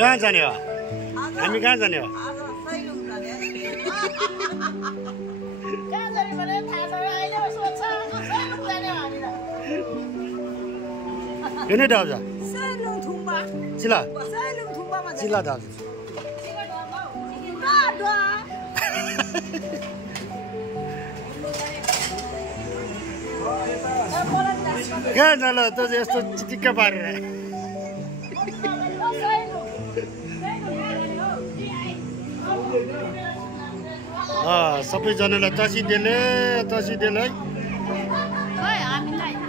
कहाँ जाने हो हामी कहाँ जाने हो किन डाउजा चिला चिला डाउजा कहाँ जानु त यस्तो चिटिक्क पारेर सबैजनालाई तसिदेले है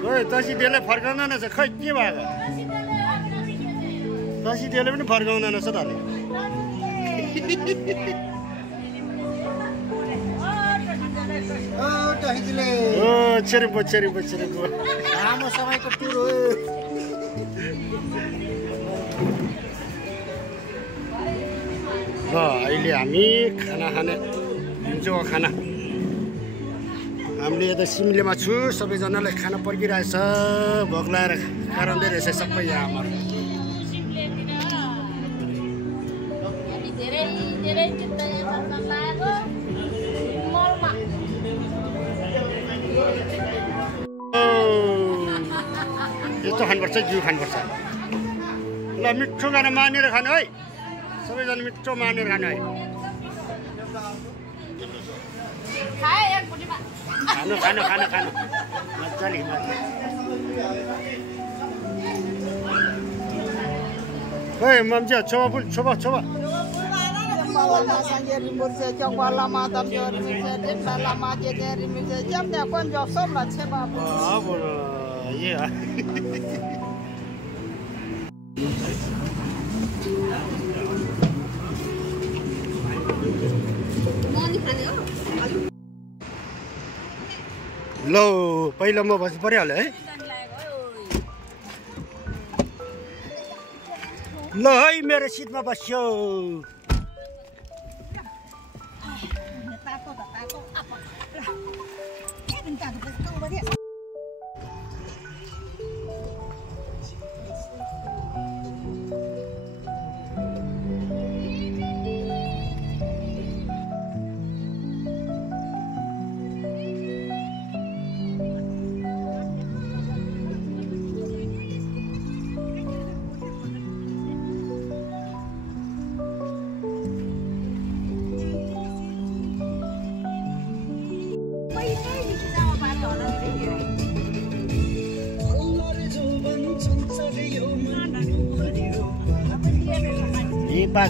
खोइ तसिदेले फर्काउँदैन रहेछ खै के भएको तसिदेले पनि फर्काउँदैन रहेछ त छेरिपो लामो समयको टुर हो अहिले हामी खाना खाने दिन्छौँ खाना हामीले यता सिमलेमा छु सबैजनालाई खाना पर्खिरहेछ भोक लागेर कराउँदै रहेछ सबै यहाँ हाम्रो यस्तो खानुपर्छ जिउ खानुपर्छ ल मिठो खाना मानेर खानु है सबैजना मिठो मानेर खानु है खानु मजाले खोइ मान्छे छोबा लो पहिला म बस्नु परिहाल्यो है ल है मेरो सिटमा बस्यो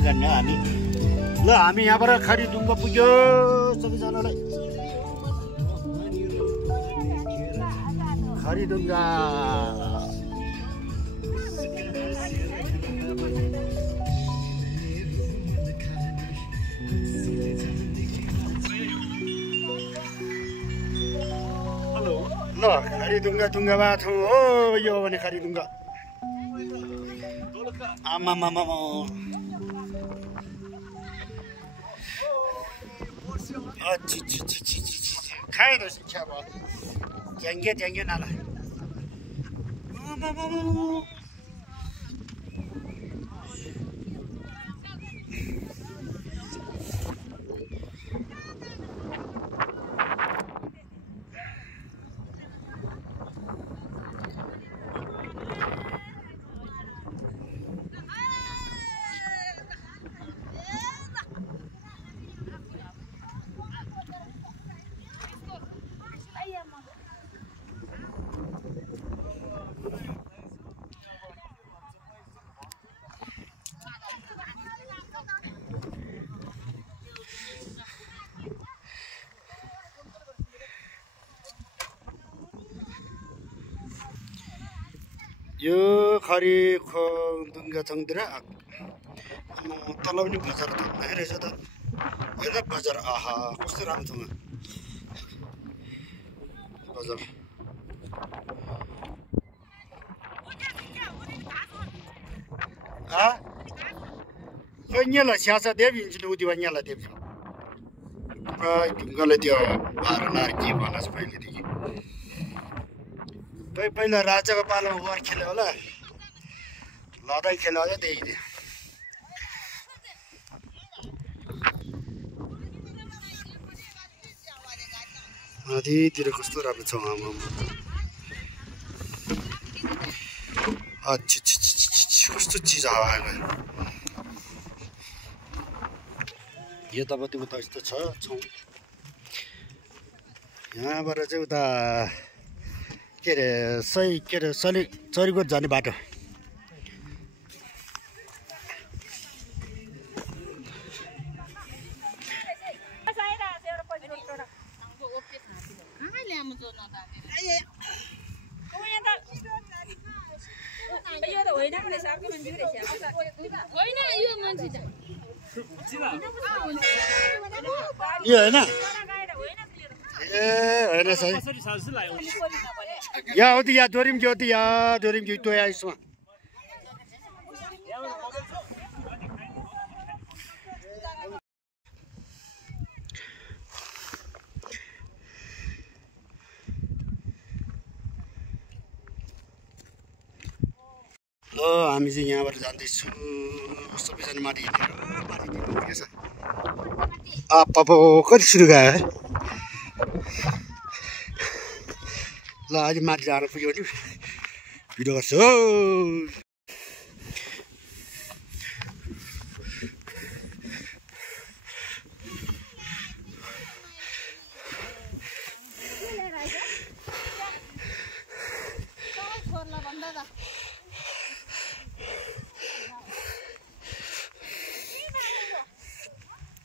गर्ने हामी ल हामी यहाँबाट खरिदुङ्गा पुग्यो सबैजनालाई खरिदुङ्गा ल खरिदुङ्गा बाथो हो यो भने खरिदुङ्गा आमा खाए रहेछ क्या भयो ट्याङ्गे नाला यो खरिदुङ्गा ठाउँतिर तल पनि बजार त रहेछ त हेर्दा बजार आहा कस्तो राम्रो ठाउँमा बजार खै न्याला स्यासा देव इन्जिन उदिवा न्याला देव ढुङ्गाले त्यो बाह्र लार के भन्छ पहिलेदेखि पहिला राजाको पालामा वर खेल्यो होला लडाइँ खेल्यो होला त्यही नदीतिर कस्तो राम्रो छ कस्तो चिज हावा आएको यतापट्टि उता यस्तो छ यहाँबाट चाहिँ उता के अरे सरीकोट जाने बाटो यो होइन ए होइन सही या होती या दोरिम की होती या दोरिम की तो या इसमें ल हामी चाहिँ यहाँबाट जाँदैछु सबैजना माथि हिँडेर पापा कति सुरु गयो है ल अहिले माथि जान पुग्यो भने भिडियो गर्छु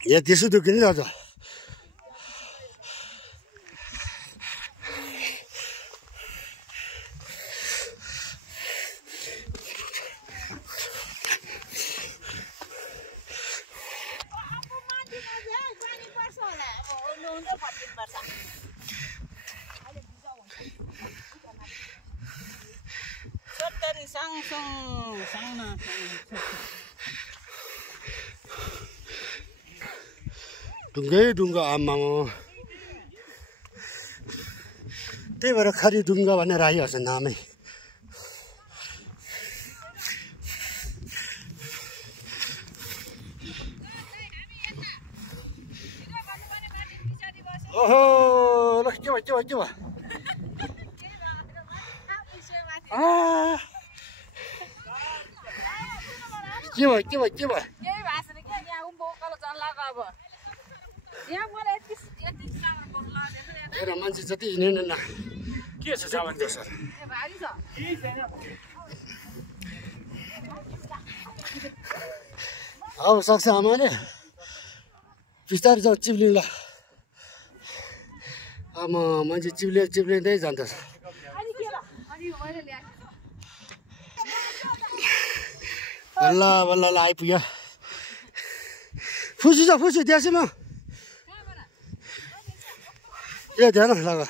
या त्यसो दुख्यो नि दाजु ढुङ्गा आमामा त्यही भएर खरी ढुङ्गा भनेर आइहाल्छ नामै ओहो ल के भयो के भयो मान्छे जति हिँडेन न के छ सामान त्यो सर अब सक्छ आमाले बिस्तारै जाउँ चिप्लिउँला आमा मान्छे चिप्लिँदै जान्छ बल्ल आइपुग्यो फुसी त्यसैमा ए ध्यान लगा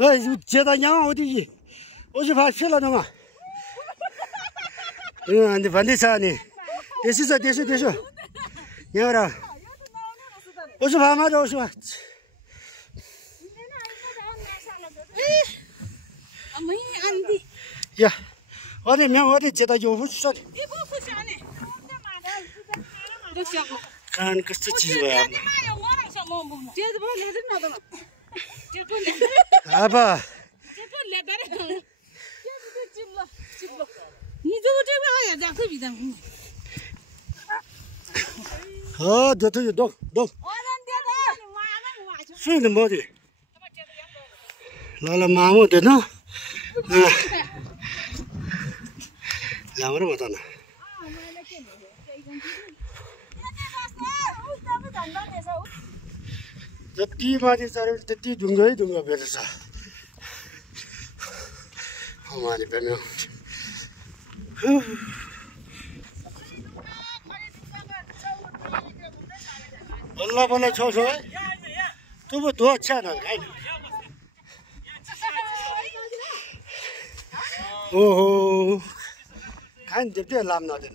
ए जेता यहाँ आउँथ्यो कि उसो भए फेला नमा अनि भन्दैछ अनि त्यसो यहाँबाट उसो भए मात्र उसो भए या अरे म्याउ अरे जेता यो फुस्छ कान कस्तो चिज भयो अब त्यो दो सुन मोदी ल मामु देन राम्रो म त न जति माथि चढ्यो त्यति ढुङ्गै भेट्छ माने पनि बल्ल छौ है तँ वो दो अच्छा ना खाए ओहो खान देते लाम ना देन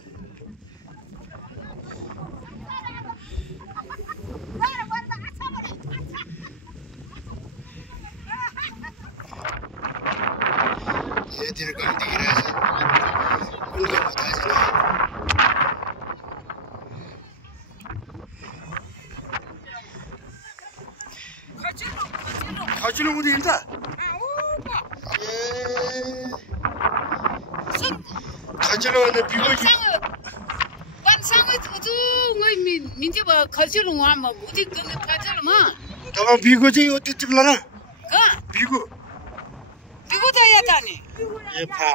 ये तेरे को दिख रहा है उनका पता है ना खजुलो उदी हिँड्छ खजुलो अनि बिगो तब बिगो चाहिँ यो त्यो चिप्ला न बिगो ए फा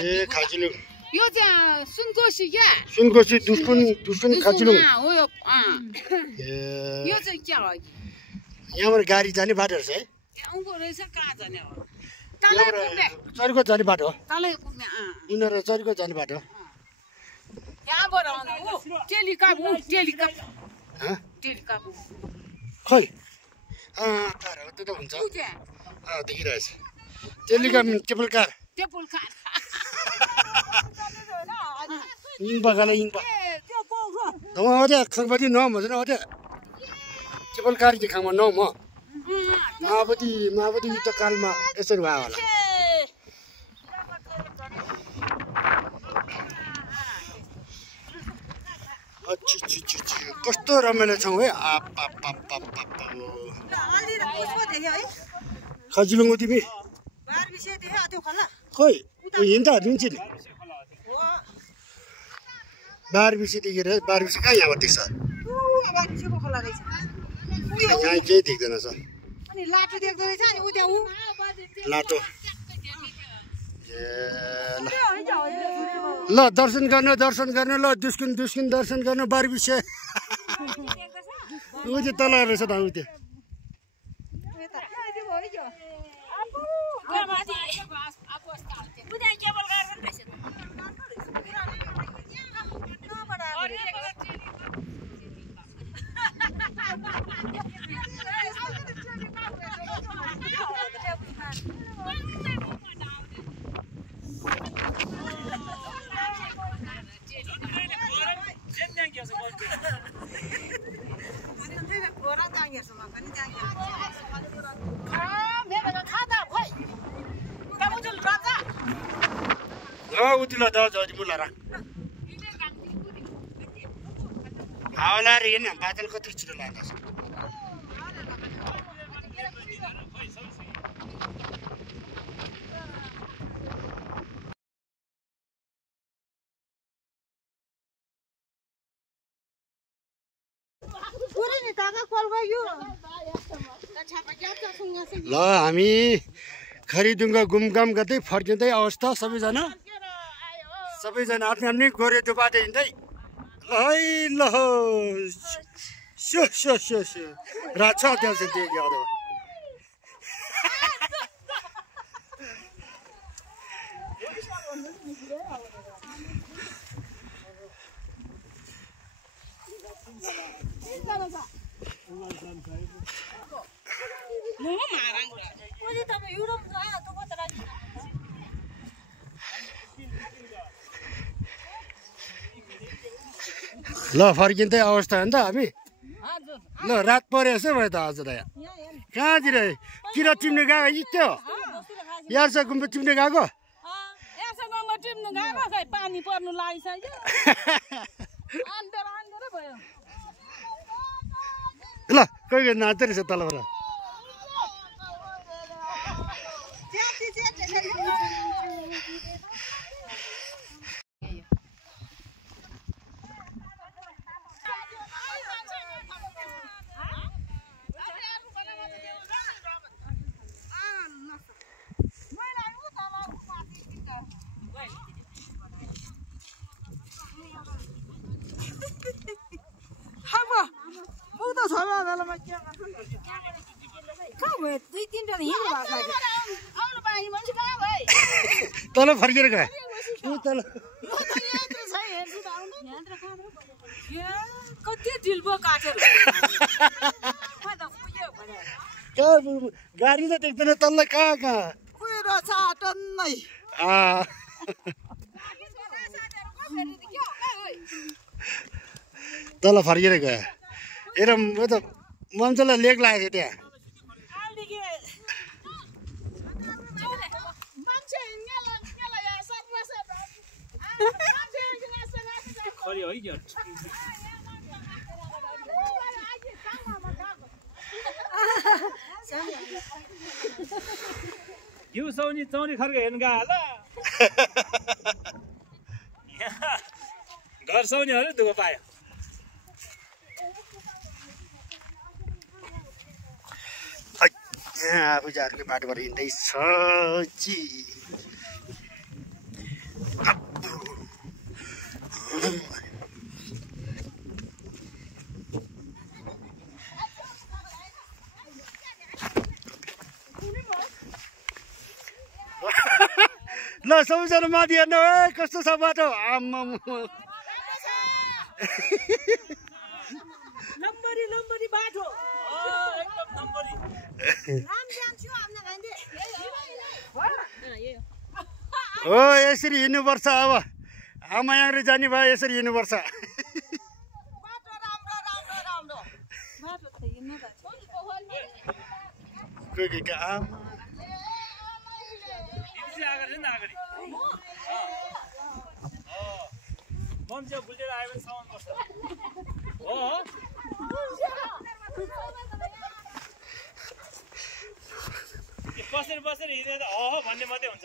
ए खजुलो यो चाहिँ सुनकोशी क्या सुनकोशी दुश्मन खजुलो ए यो चाहिँ क्या हो यहाँबाट गाडी जाने बाटोहरू छ है उँगो रहेछ कहाँ जाने हो चरीको जाने बाटो हो तलै पुग्ने उनीहरू चरीको जाने बाटो हो यहाँबाट आउने ऊ टेलिकाप खै तार हो त्यो त हुन्छ देखिरहेछ टेलिकम केबल कार बगाला 어제 강바디 너무 뭐잖아 어제 집을 가리지 강만 너무 마버디 또 깔마 에서로 와라 अच्ची कस्तो रमाइलो छौ है खजुलुङ तिमी खोइ हिँड्छ दिन्छ नि बारबिसेदेखि बारबिसे कहाँ यहाँबाट देख्छ यहाँ केही देख्दैन सर लाटो ल दर्शन गर्न ल दुस्किन दर्शन गर्न बारबिसे ऊ चाहिँ तल रहेछ त ऊ त्यो उतिलो त जति मुला राख हावाला रे हैन बादल कति छिटो लाग्छ ल हामी खरिदुङ्गा गुमगाम गर्दै फर्किँदै अवस्था सबैजना आफ्नै गोरे त्यो बाटो हिँड्दै है ल सो राछ त्यहाँ चाहिँ त्यो क्या ल फर्किँदै अवस्था हो नि त हामी ल रात परेछ भयो त आज त यहाँ कहाँतिर किरा चिम्ने गएको त्यो यारसा गुम्बा चिम्ने गएको पानी पर्नु लागिसक्यो ल कोही नाच्दो रहेछ तलबाट तल फर्केर गए कति दिल काटेर कहाँ गाडी त देख्दैन तल्ला कहाँ कुहिरो छ टन्नै तल फर्केर गयो हेर त मन्छेलाई लेक लागेको थियो त्यहाँ यो सौनी चौनी खर्क हेर्नु गयो होला घर सौनीहरू दुःख पायो आफू चाहिँ अर्कै बाटोबाट हिँड्दैछ ल सबैजना माथि हेर्नु है कस्तो छ बाटो आम्मा लम्बरी बाटो हो यसरी हिँड्नुपर्छ अब आमा यहाँ जाने भयो यसरी हिँड्नुपर्छ मान्छे बुझेर आयो भने साउन्ड बस्छ हो बसेर हिँडेर भन्ने मात्रै हुन्छ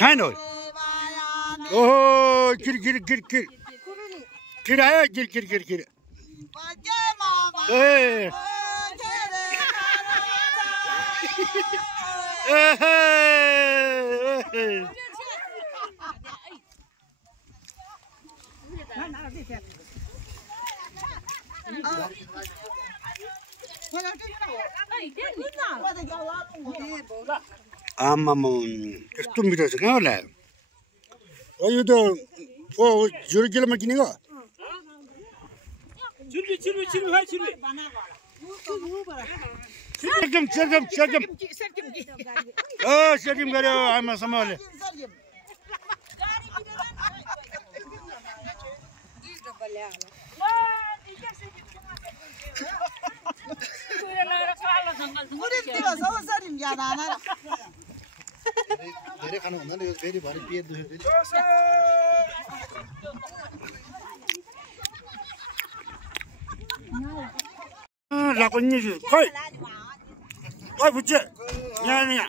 खाइन ओहो किर आयो किर आम्मा यस्तो मिठो छ कहाँ होला यो त 0 किलोमा किनेको सेटिङ गर्यो आमासम्मले धेरै खानु हुँदैन यो फेरि भरे पेट दुख्यो राखुन्नी खोइ बुझ्छ यहाँ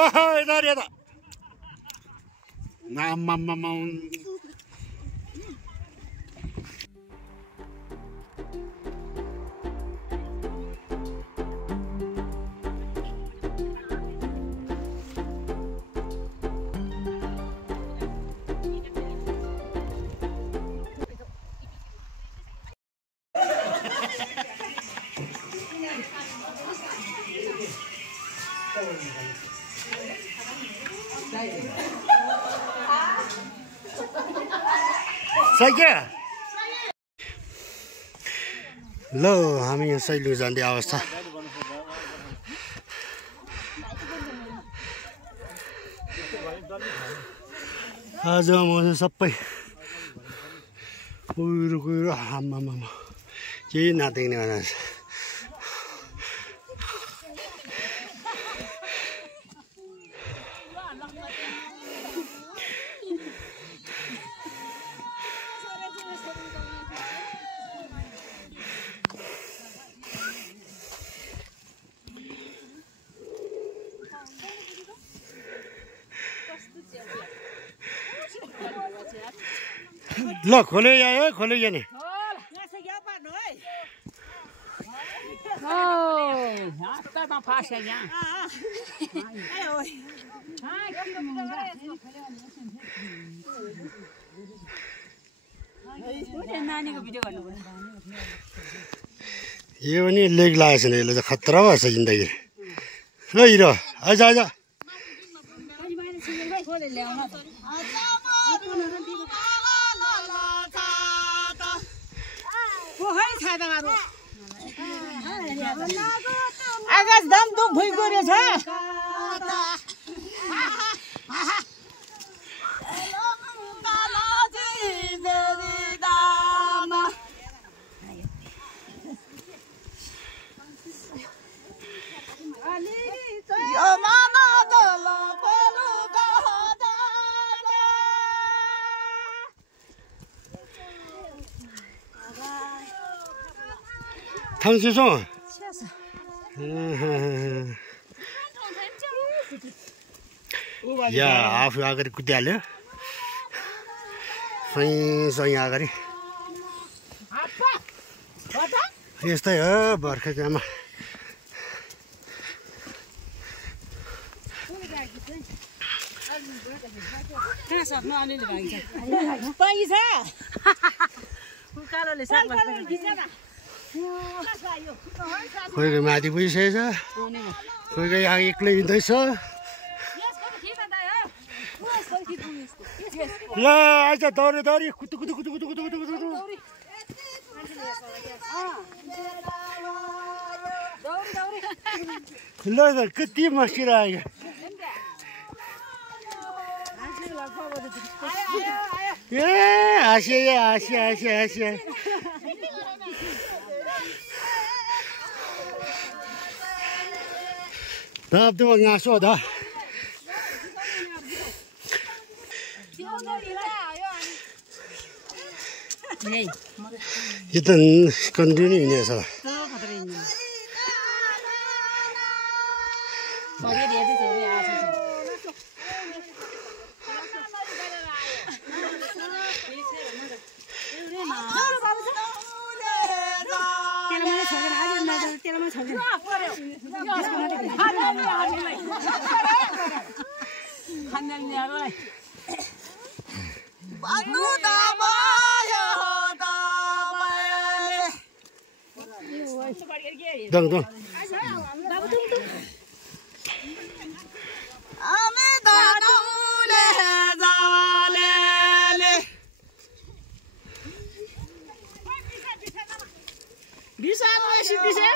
ओहो यता आम्मामा ल हामी यहाँ सैलु जाँदै अवस्था आज म सबै कुहिरो आम्मामा केही नदेख्ने भनेर ल खोले आयो खोले जाने यो पनि लेग लागेको छैन यसले त खतरा भएछ जिन्दगी ल हिरो आइज आइज आकाश दाम दुख भइगयो रहेछ 탕수송 या आफू अगाडि कुदिहाल्यो सही अगाडि यस्तै हो बर्खामा कोही माथि पुगिसकेछ कोही यहाँ एक्लै हिँड्दैछ ल आइज दौडी दौडी कुतु कुतु कुतु कुतु कुतु कुतु कुतु ल कति मस्किरहेको ए हाँसे हाँसे हाँसे हाँसे Taptım ngaso da. Itu continue ini salah. Dong dong. Bisa masih bisa.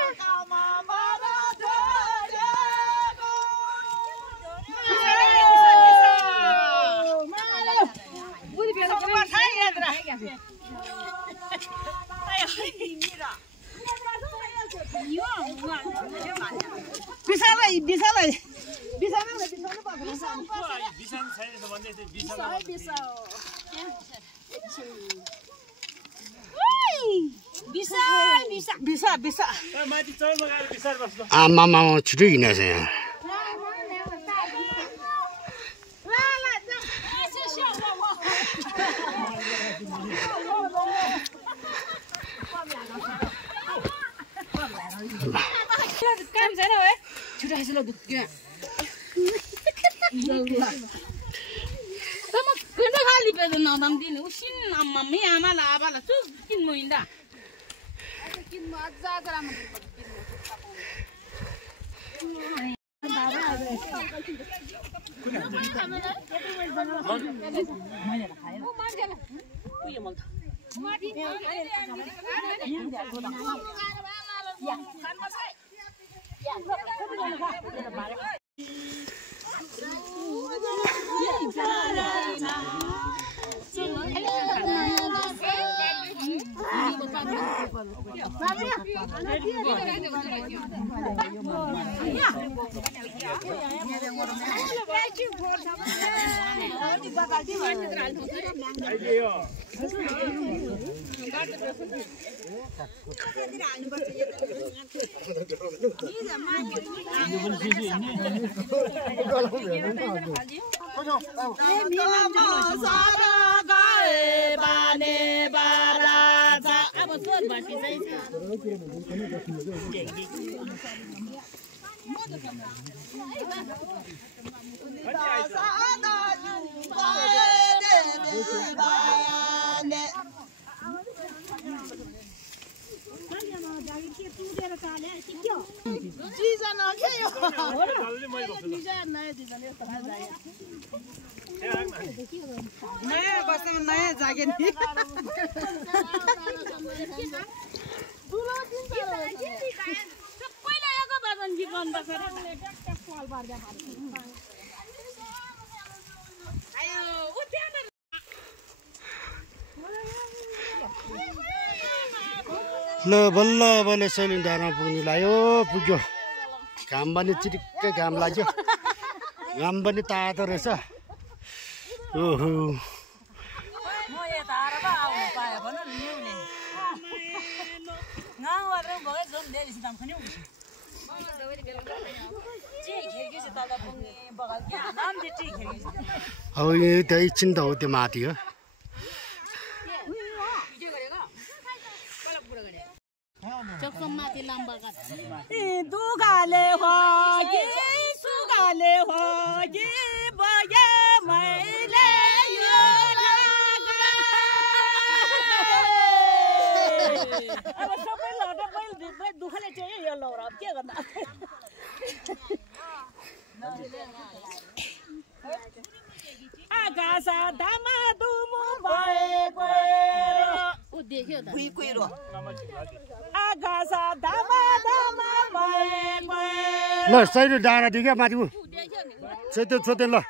Bisa. Mama छिटो हिँडेछ यहाँ काम छैन है छुटाइछ ल दुख्यो तम किन खाली पेदो नदम दिनु उसिन मम्मी आमा लाबाला छु किन मोइन्दा किन मजा गराम चोर भर्ती चाहिँ नयाँ बस्नु नयाँ जागे नि सबैलाई एक बाटन जिगाउनु पर्छ रे उसले ट्याक्क कल गर्दा आयो उ त्यहाँ ल बल्ल बल्ल सैलिन डाँडा पुग्नु लाग्यो पुग्यो घाम पनि चिटिक्कै घाम लाग्यो घाम पनि तातो रहेछ ओहो म यता आएर पो आउनु पायो भन ल्याउने गाउँबाट भए झन् धेरै दाम खन्यौ अब यो त एकछिन त हो त्यो माथि हो चोकसम्माथि लम्बा दुगाले हो कि सुगाले हो कि बगे मैले यो अब सबै लड मैले दुःखले चाहिँ यो लौरा के गर्नु आकाश धामा दुमु भएको उ देख्यो त भुइँकुइरो आकाश धामा धामा भएको ल सैलिन डाँडा दियो क्या माथि ऊ छोते छोते ल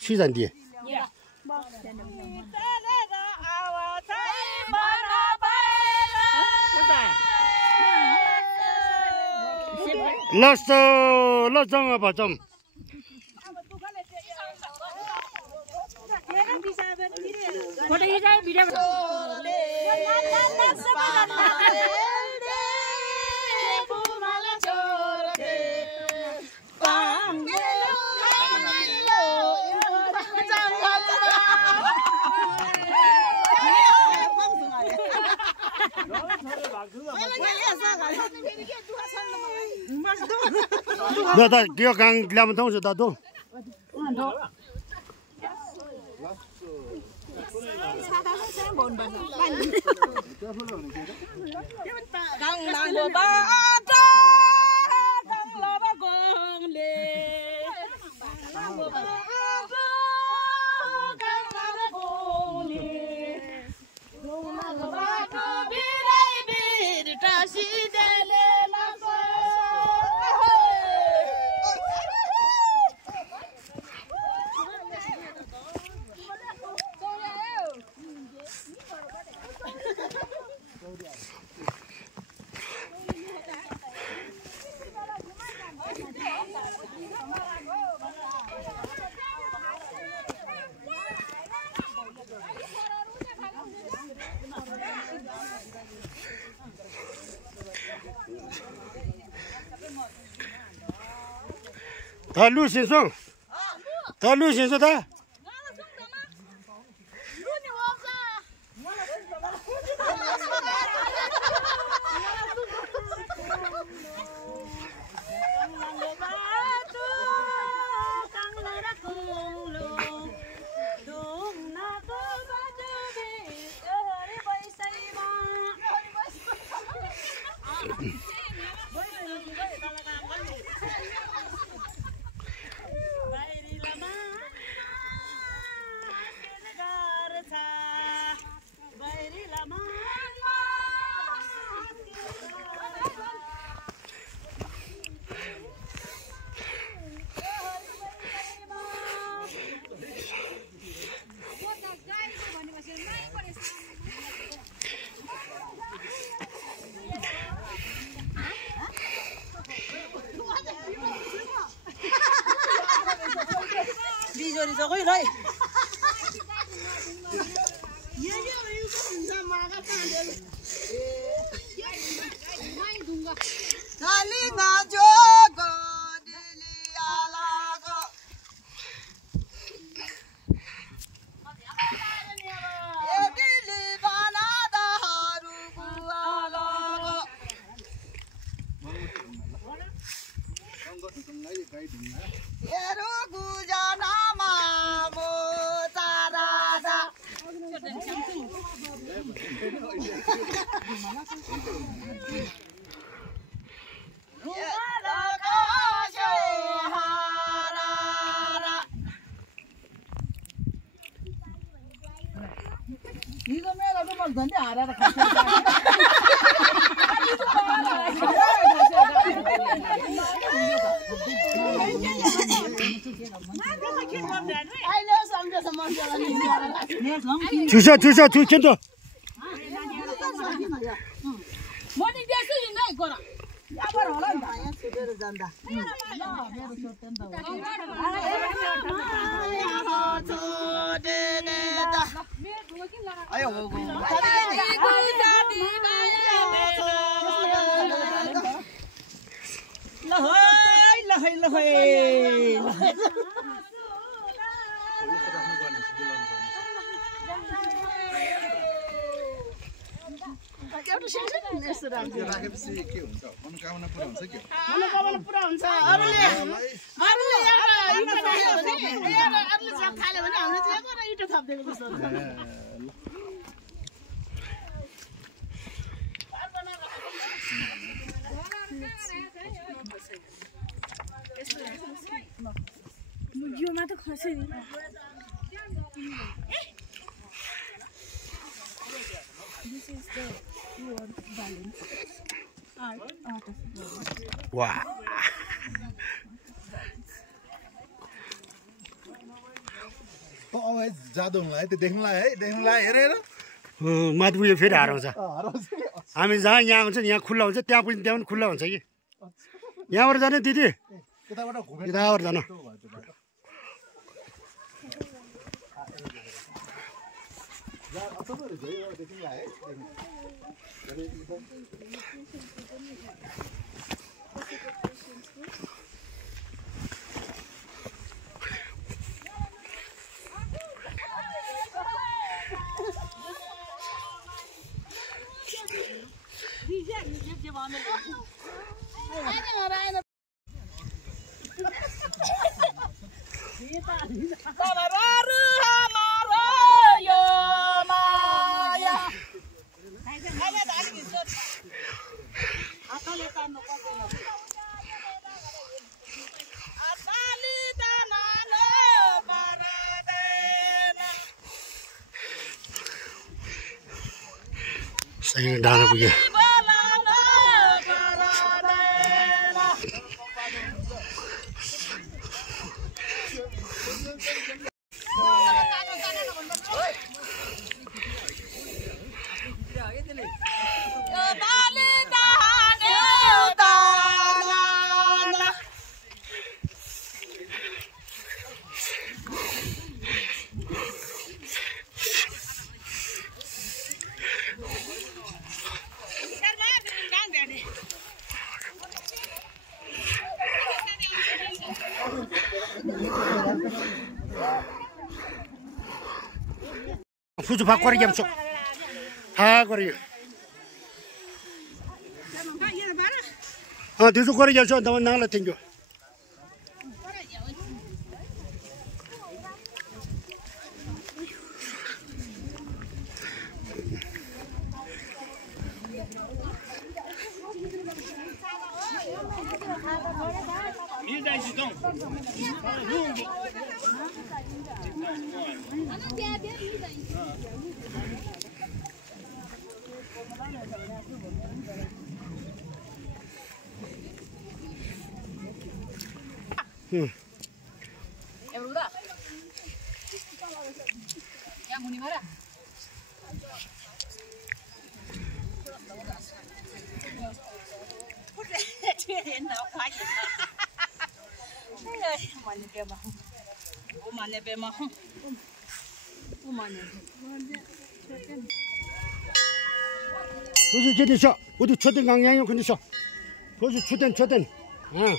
सिजान्दिए ल ल जङ्ग भचम फोटो खिचाइ भिडियो ल त यो गाङ ल्याउनु थाउँछ दादु लु सिन्सो त लु सिन्सो त बिजोरी छ खोइ 이거 매가 좀 먹던데 알아라. 주셔 주캔도 머리 대수인 나 이거라. राखेपछि के हुन्छ मनोकामना पुरा हुन्छ के मनोकामना पुरा हुन्छ अरूले अरूले सब थाल्यो भने हामीले चाहिँ गरेर इटो थप्दिएको जस्तो योमा त खस्यो नि This is the balance. Wow. जादुलाई त देख्नुलाई है देख्नुलाई हेरेर माथि उयो फेरि हराउँछ हामी जहाँ यहाँ हुन्छ यहाँ खुल्ला हुन्छ त्यहाँ पनि खुल्ला हुन्छ कि यहाँबाट जाने दिदी यताबाट जान Saya dah punya. Fuzu pak kori jam sok, ha kori. Ah, tu kori jam sok, taman nang la tinggal. Euruda. Yang muni mara. 我就给你说，我就确定刚刚有跟你说，我就确定，嗯。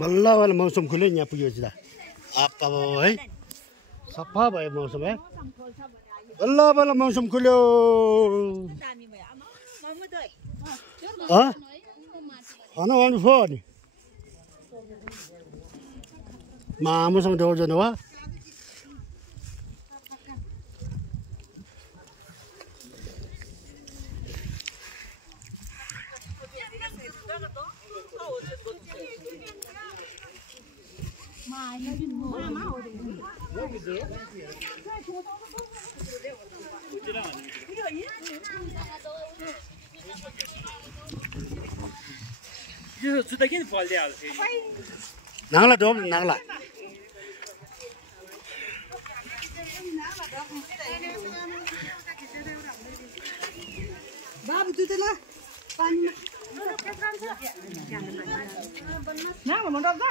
बल्ल बल्ल मौसम खुल्यो यहाँ पुग्यो चाहिँ अब है सफा भयो मौसम है बल्ल बल्ल मौसम खुल्यो खाना खानु पो नि मामुसँग देउजन हो यो जुत्ता किन फल्दिहाल्छ नाग्ला डोम नाग्ला बाबु जुत्ता पानी ना भन्नु डक्दा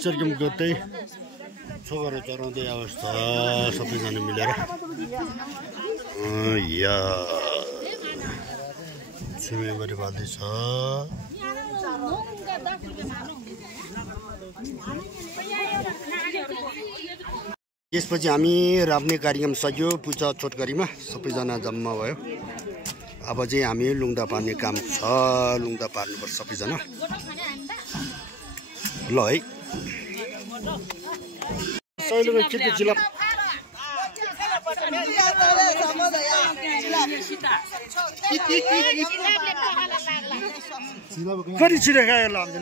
सर्किम गर्दै छोरा चराउँदै अवस्था सबैजना मिलेर या छिमेगरी बाल्दैछ त्यसपछि हामी राप्ने कार्यक्रम सक्यो पूजा छोटकरीमा सबैजना जम्मा भयो अब चाहिँ हामी लुङ्दा पार्ने काम छ लुङ्दा पार्नुपर्छ सबैजना ल है सैलुमा के जिल्ला कति छिरे खायो ल हामीले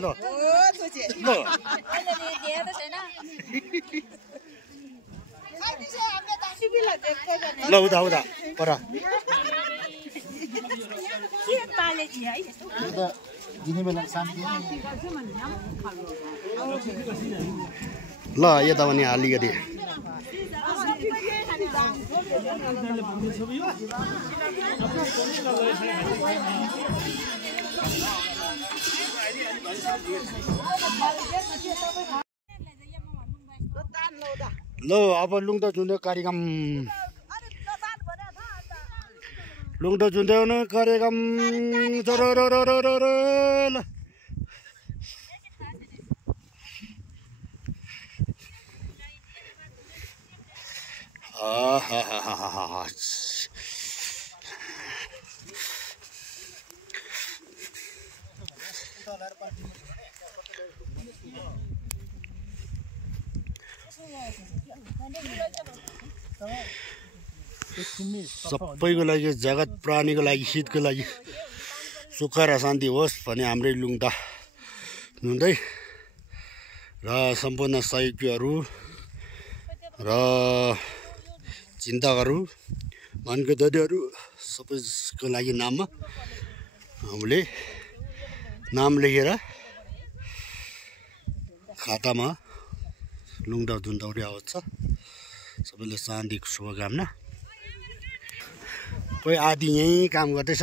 ल उता उता पर ल यता पनि अलिकति ल अब लुङ्दा जुन्दै कार्यक्रम लुङ्दा जुन्दै कार्यक्रम सबैको लागि जगत प्राणीको लागि हितको लागि सुख र शान्ति होस् भने हाम्रै लुङ्दा हुँदै र सम्पूर्ण सहयोगीहरू र चिन्तकहरू मनको दीदीहरू सबैको लागि नाममा हामीले नाम लेखेर खातामा लुङ्दा जुन्दाउरी आउँछ सबैले शान्तिको शुभकामना कोही आदि यहीँ काम गर्दैछ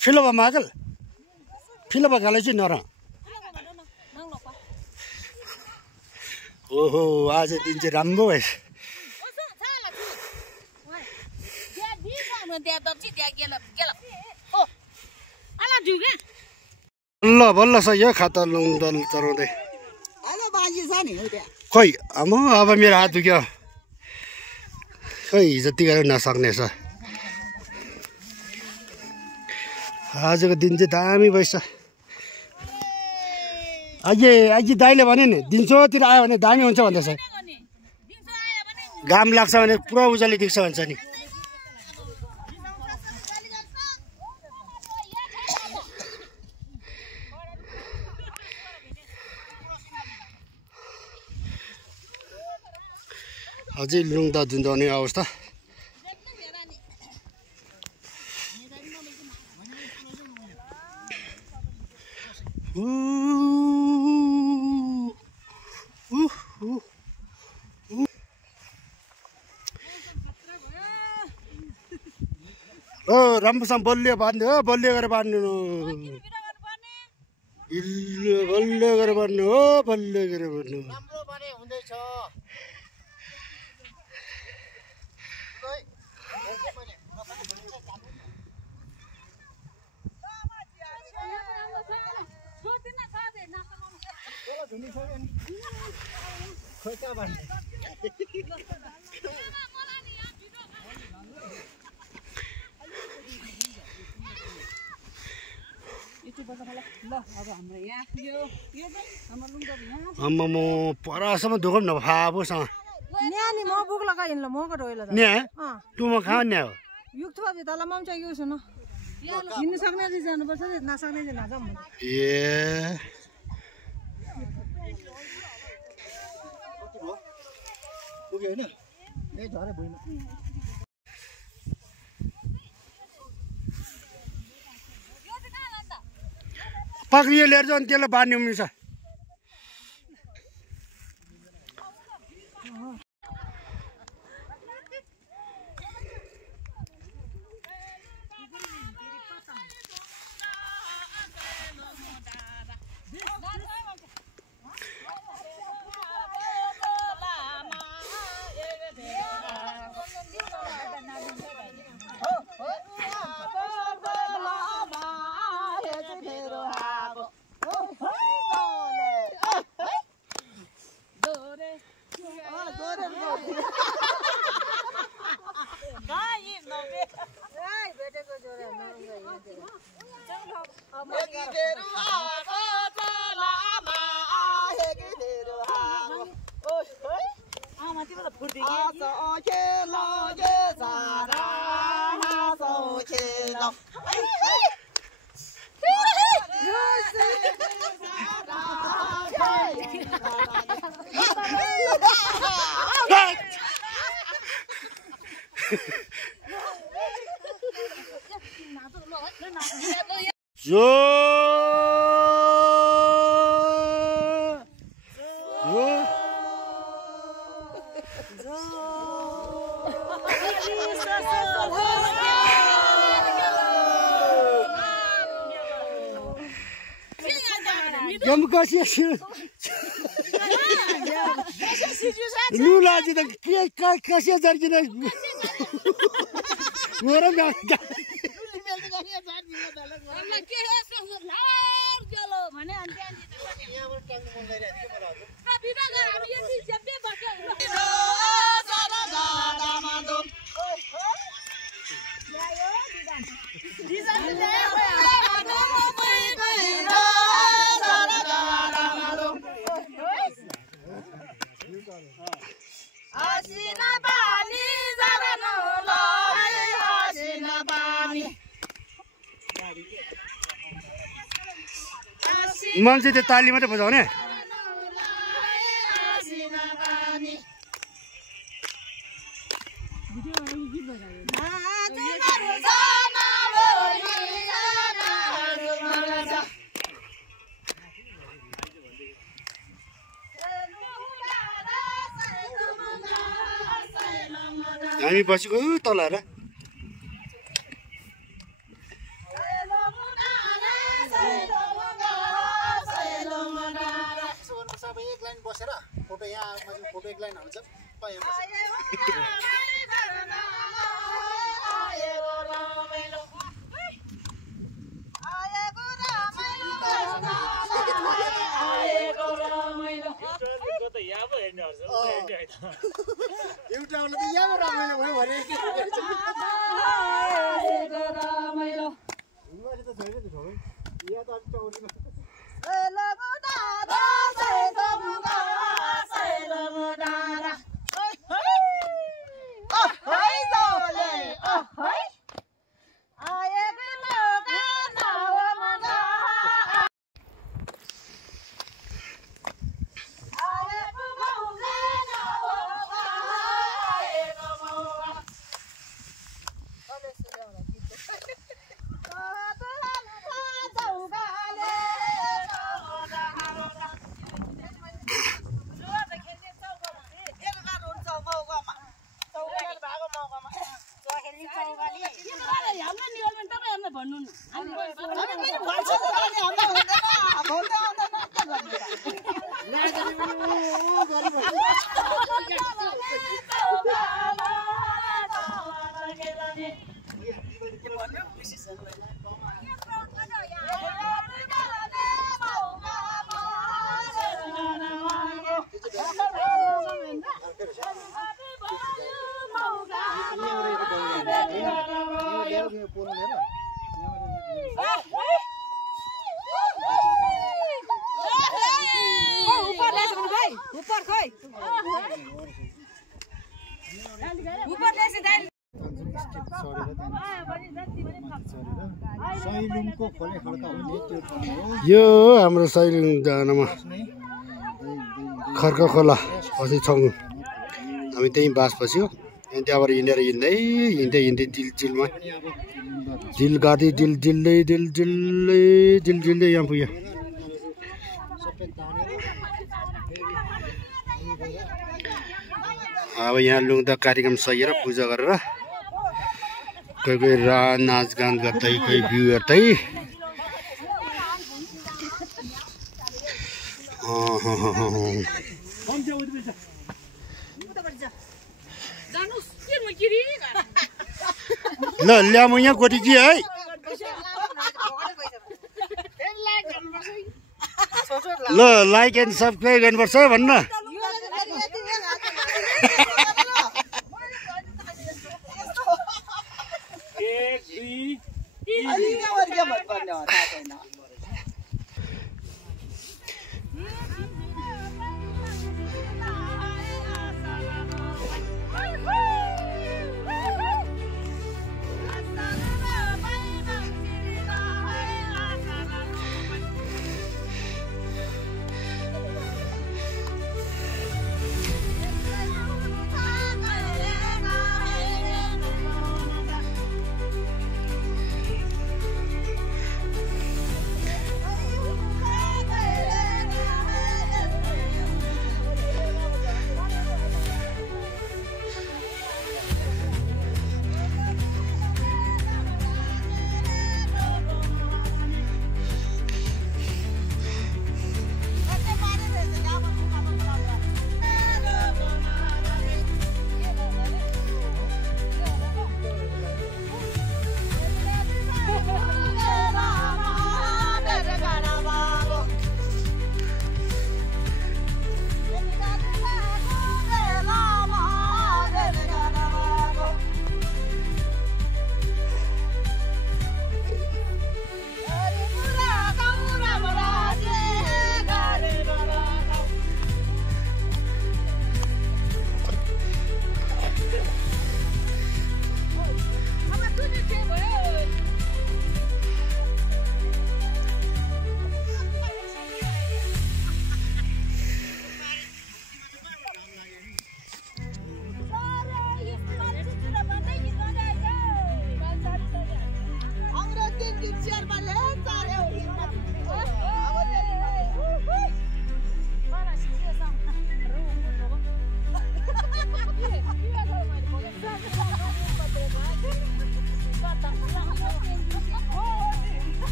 फिलोबा मागल फिलोबा गाले चाहिँ नर ओहो आज दिन चाहिँ राम्रो भएछ त्यहाँ दर्ची त्यहाँ गेला गेला ओ आला ढुके ल बल्ल सही खाता लुङ दल चराउँदै खोइ अब मेरो हात दुख्यो खोइ जति गरेर नसक्ने छ आजको दिन चाहिँ दामी भएछ अघि दाइले भने नि दिउँसोतिर आयो भने दामी हुन्छ भन्दैछ घाम लाग्छ भने पुरा उज्यालो देख्छ भन्छ नि अझै लुङदा जुन्दाउने अवस्था राम्रोसँग बलियो बाँध्नु हो बलियो गरेर बाँध्नु बलियो गरेर बाँध्नु हो बलियो गरेर बाँध्नु आम्मामा परसम्म दुःख न फापोसँग न्यानी म बुक लगाइन ल मको रोइला त न्या तु म कहाँ न्या हो युग थो भितला मम चाहिँ युस न हिँड्नु सक्ने चाहिँ जानुपर्छ नसक्ने चाहिँ नजाम ए पुग्यो हैन ए झरे भुइँमा पक्रियो लिएर जाऊ अनि त्यसलाई बाँध्नु मिल्छ Nulaji da kasih zarjina. Orang dah. मान्छे त्यो ताली मात्रै बजाउने हामी बसेको तल र बसेर फोटो यहाँ फोटो एक लाइन हाल्छ एउटा वाला त यहाँ रमाइलो भयो भने यहाँ त अलि चौरीमा यो हाम्रो सैलुङ जानमा खर्क खोला पछि छौँ हामी त्यहीँ बास बस्यो अनि त्यहाँबाट हिँडेर हिँड्दै डिलमा डिल गाडी डिल्दै यहाँ पुग्यो अब यहाँ लुङ्दा कार्यक्रम सकेर पूजा गरेर कोही नाचगान गर्दै कोही भ्यू हेर्दै ल ल्याम यहाँ गोटी कि है ल लाइक एन्ड सब्सक्राइब गर्नुपर्छ भन्न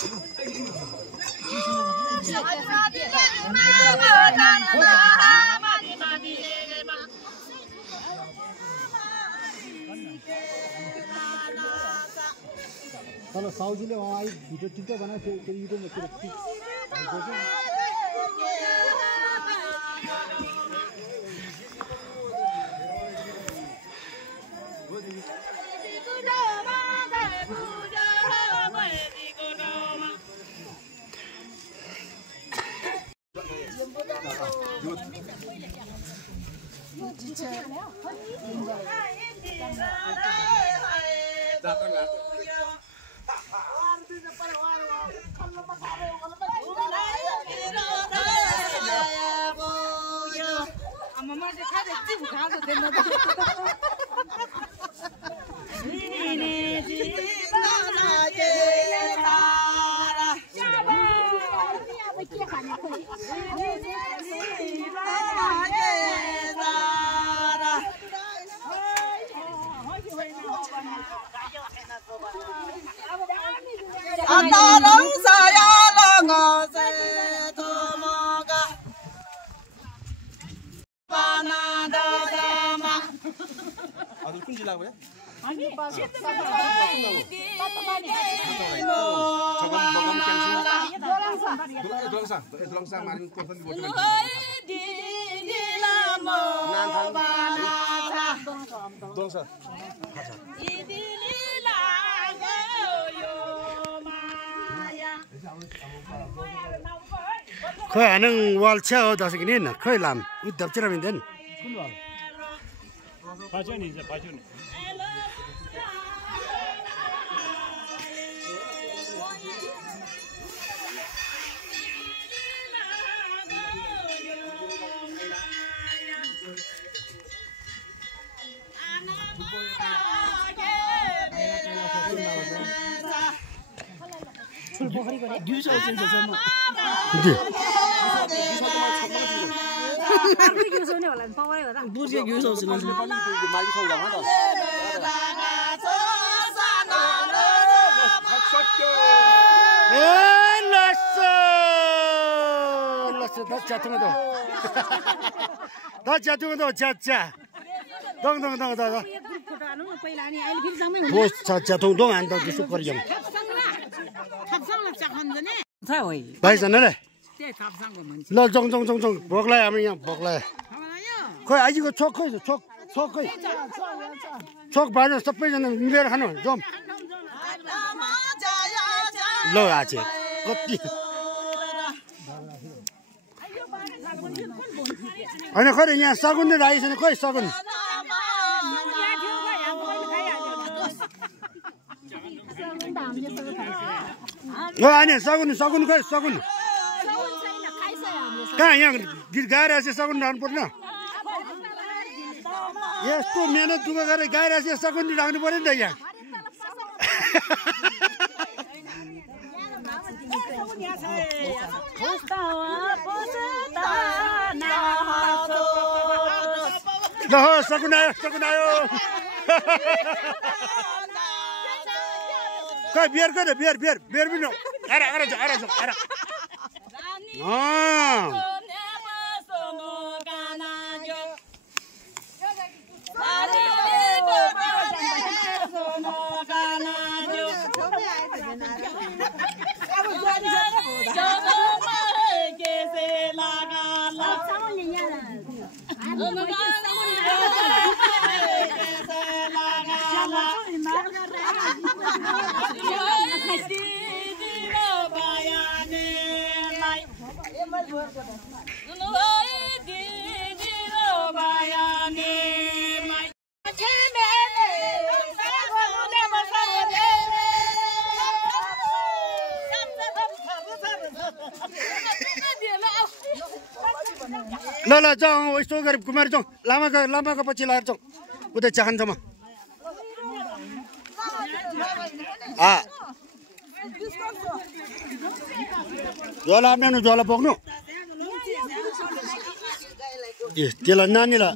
तल साउजीले वहाँ आई भिडियो टिकटक बनाएको थियो त्यो युट्युबमा कुन जिल्ला भयो खोइ हानङ वाल छ्या हो दस किने न खोइ लाम उद्धव चिरा मिन्दैन कुन वाल पाछो नि पाछो नि ल जङ जङ जङ जङ भोक लाग्यो हामी यहाँ भोक लाग्यो खोइ आइजीको छोक खोइ छोक छोक खोइ छोक भाँडो सबैजना मिलेर खानु जम ल आचे कति होइन खोइ यहाँ सगुन नै राखेको छैन खोइ सगुन होइन सगुन सगुन खोइ सगुन कहाँ यहाँ गीत गाइरहेको छ सगुन राख्नु पर्ने यस्तो मेहनत दुःख गरेर गाइरहेको छ सगुन राख्नु पर्यो नि त यहाँ ल हो सगुन आयो सगुन आयो खै बियर गयो बियर बियर बियर पनि आएर आएर आएर आएर ल ल जाउँ यस्तो गरी कुमारी जाउँ लामाको पछि लगाएर जाउँ उतै चाहन्छमा ज्वाला आफ्नो ज्वाला बोक्नु ए त्यसलाई नानीलाई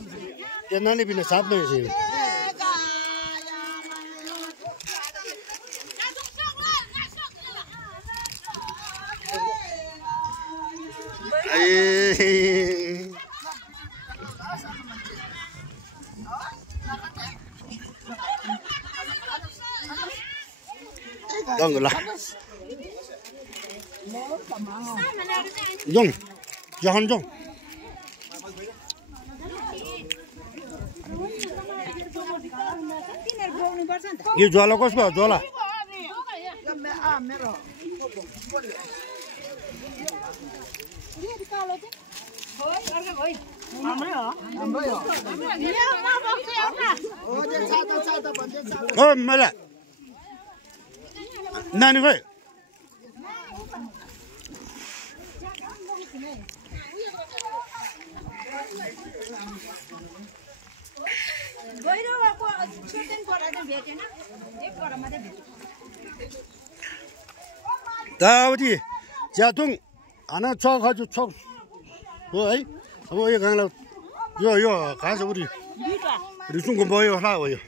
त्यो नानी बिना साथ नै Dong lah. Dong, jangan dong. Ini jual kos kok jual. Oh malah. Nani kau? Tadi jatuh, anak cok haju cok, oh, apa yang kalau, yo, kan sebudi, sungguh boyo lah, boyo.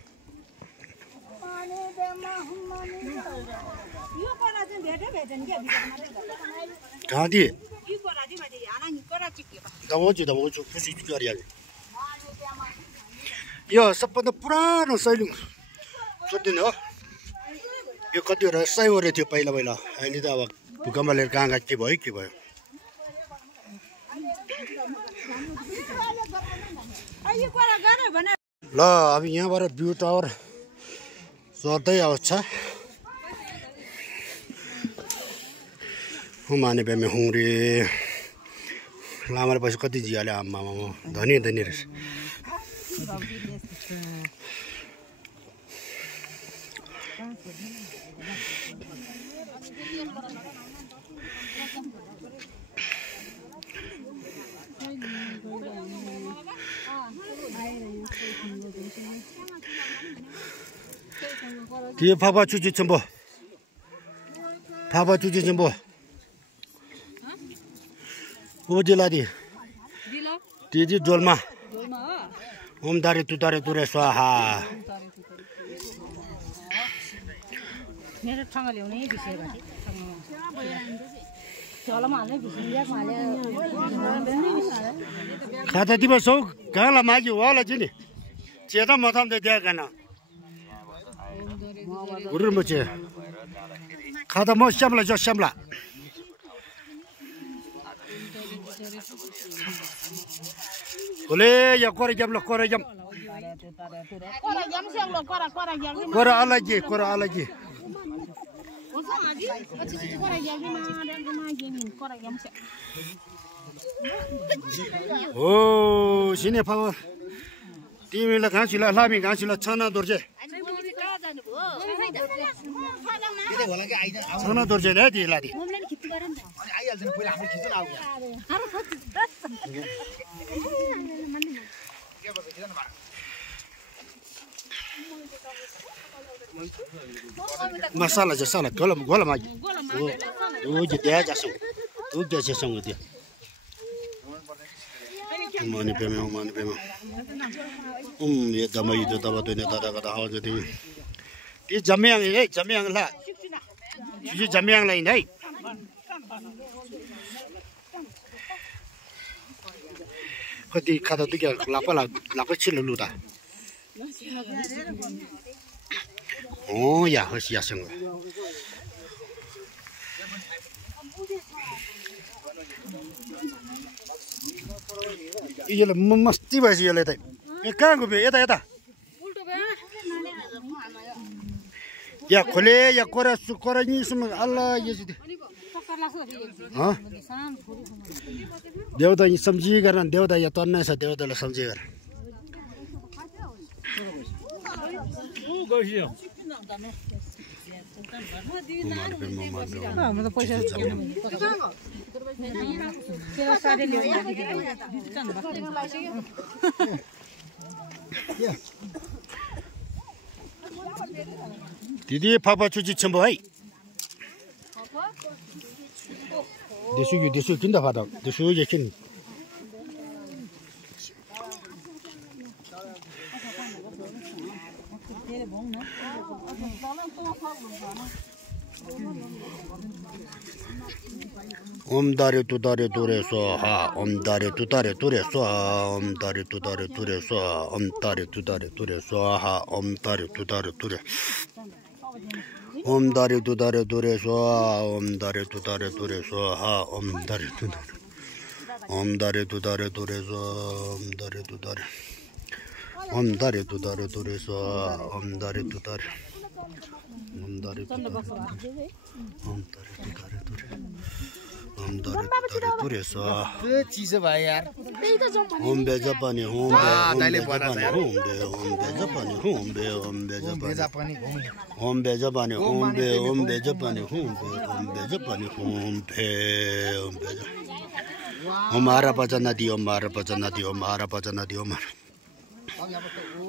Tadi, dah wujud, pusing juga dia. Yo, sepanjang puran sailing, sudah no. Yo kau tu rasa orang tu payah lah. Ini dah awak bukan malah kangen kibai. Lah, abis yang baru view tower, suatu yang अच्छा. Humane pay मैं हूँ रे. ला हमारे pass कति जियाले आम्मा मामा धनी res. 뒤에 봐봐 주지 좀 봐. 봐봐 주지 좀 봐. 어디라디? 뒤지 돌마. 옴다리 두다리 두레 쏴하. 내가 창을 연해 비세가. 저라마네 비신이야 말이야. 가다 뒤에서 가라 마지 와라지니. 제가 못하면 되잖아. 우리는 뭐지? 가다 뭐 쌈라 저 쌈라. Boleh ya korang jam. Korang jam siang lo korang jam. Korang lagi. Korang jam korang jam siang. Oh, sini apa? Tim ini kan sila lami kan sila cana dorje. Cana dorje ni di ladi. Masalah je salah, golam aja. Oh, jadi aja sung, tu je sung dia. Umani peme. Ye damai itu tahu tu ni tak tahu jadi. Ini jamiang lah. Ini jamiang lain ni. Kati kata tu kya lapa cil lu dah. Oh ya, harus ya sungguh. Iya lah, mesti bahasa iya lah itu. Kan gue be, eta. Ya kole, ya kora ni semua Allah ya jadi. हाँ देवता ये समझी करना देवता ये तो अन्य सा देवता ला समझी कर दीदी पापा चुची चंबो है Desu kinda pada, desu yakin. Om Dari Tudare Dure Soha, Om Dari Tudare Dure Soha, Om Dari Tudare Dure Soha, Om Dari Tudare Dure Soha, Om Dari Tudare Dure Om Dari Tudare Dure Soha, Om Dari Tudare Dure Soha, Om Dari Tudare Om Dari Tudare Dure Soha, Om Dari Tudare Om Dari Tudare Dure Soha, Om Dari Tudare Om Dari Tudare Om Dari Tudare Dure Om Dari Tudare Dure Soha चिसो भयो यार Om Beja Pani Om दाइले बोला यार Om Beja Pani Om Beja Pani जापानी घुम्यो Om Beja Pani Om Beja Pani Om Beja Pani Om Beja Om Ara Bajana Di Om Ara Bajana Di Om Ara Bajana Di Om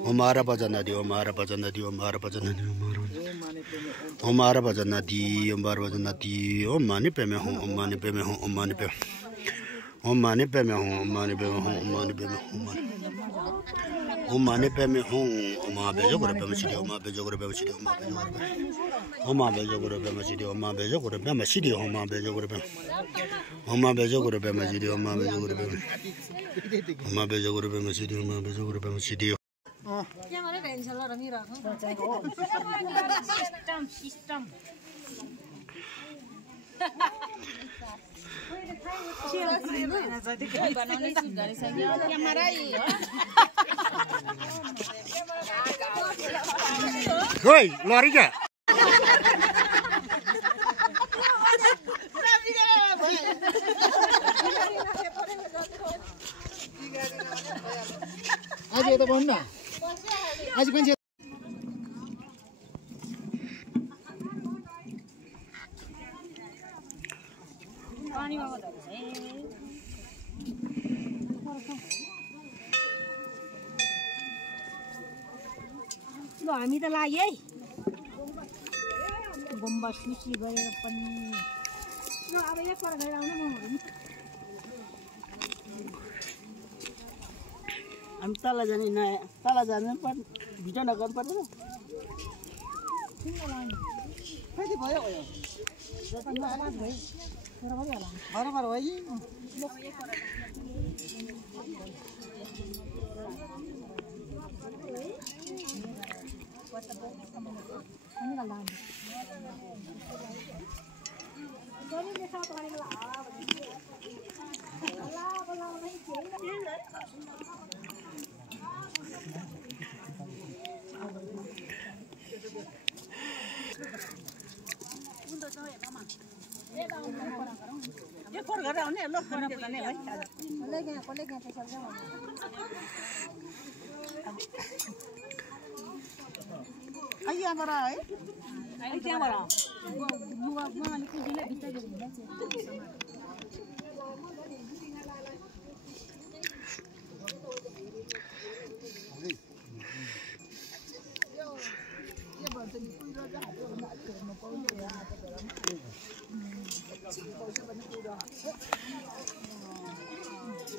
Om Ara Bajana Di Om Ara Bajana Di Om Ara Bajana Di Om Ara Bajana Di Om Ara Bajana Di Om Mani Peme Hum Om Mani Peme Hum Om Mani Peme Om Mani Peme Hum Om Mani Peme Hum Om Mani Peme Hum Om Mani Peme Hum Om Beja Gore Peme Sidi Om Beja Gore Peme Sidi Om Beja Gore Peme Sidi Om Beja Gore Peme Sidi Om Beja Gore Peme Om Beja Gore Peme Sidi Om Beja Gore Peme Om Beja Gore Peme Sidi Om Beja Gore Peme Sidi System. Hoi, lari ka? आज यता बन्नु न आज कोन ल हामी त लाग्यो है बम्बा सुसी गरेर पनि ल अब एक पर गएर आउन म हामी तल जाने नयाँ तल जानु पर्छ भिडियो नगर्नु पर्दैन कति भयो भयो बराबर भयो ये फोन गरेर आउने ल फोन गर्ने है कसले पैसा आइ यहाँबाट है आइ त्यहाँबाट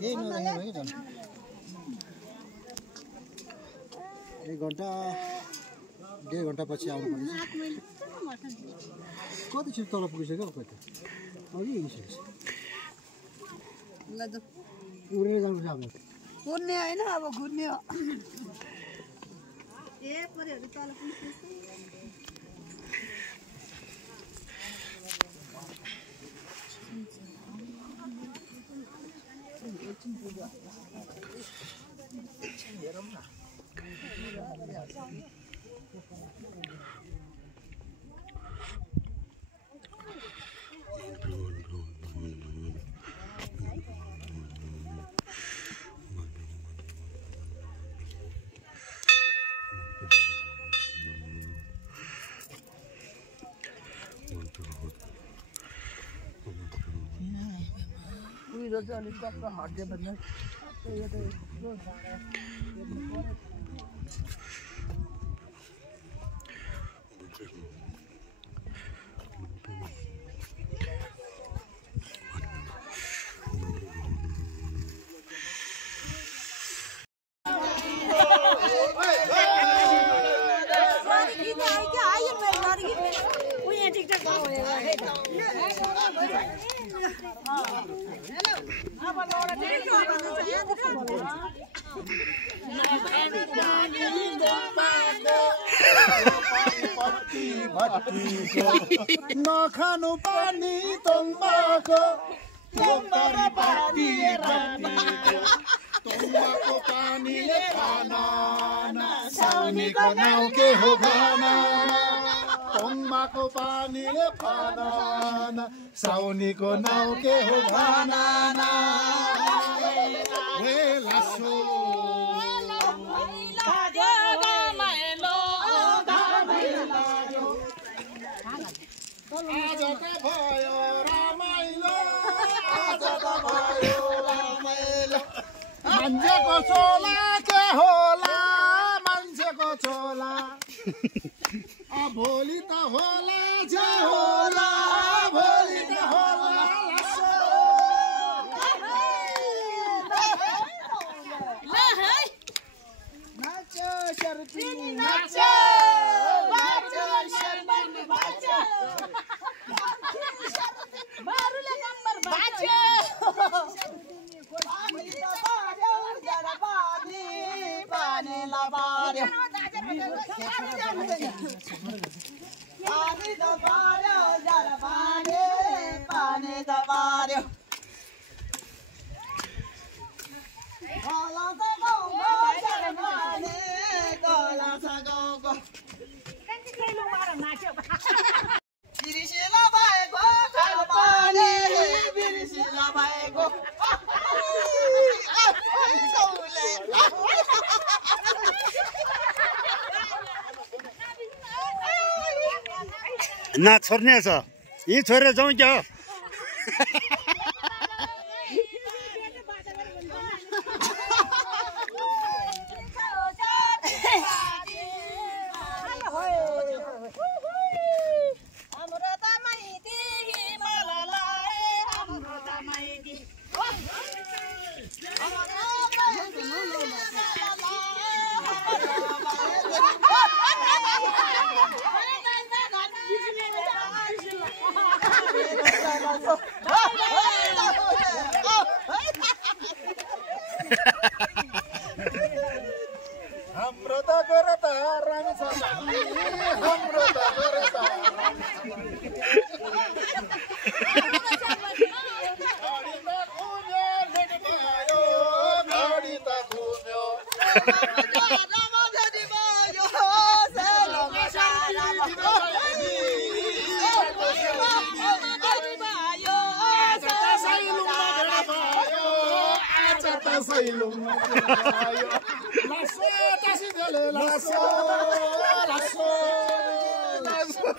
यही नराखेको है झन् 1 घण्टा 1.5 घण्टा पछि आउनु पर्छ कति छिटो तल पुगिसक्यो अब कति अघि हिँडिसक्यो उडेर जानु छ अब कुर्ने हैन अब घुर्ने हो ए परेहरु तल पनि उयो चाहिँ अलिक कस्तो हट्यो भन्दा यो त नखानु पानी तोङ्बाको तोङ्बाको पानीले खाना साउनीको नाउ के हो खाना तोङ्बाको पानीले खाना साउनीको नाउ के हो खाना हे लासो आज त भयो रमाइलो आज त भयो रमाइलो मान्छेको चोला के होला मान्छेको चोला भोलि त होला जे होला भोलि त होला नाचो शर्ती नाचो नाचो शर्ती नाचो बारुले नम्बर बाच्यो पानी ला बार्यो बिर्सिला भएको पानी बिर्सिला भएको ना छोड्ने छ यी छोडेर जाउँ क्या हो हाम्रो त गोरा त रानी छ हाम्रो त गोरा त गाडी त घुम्यो Lasso, lasso, lasso.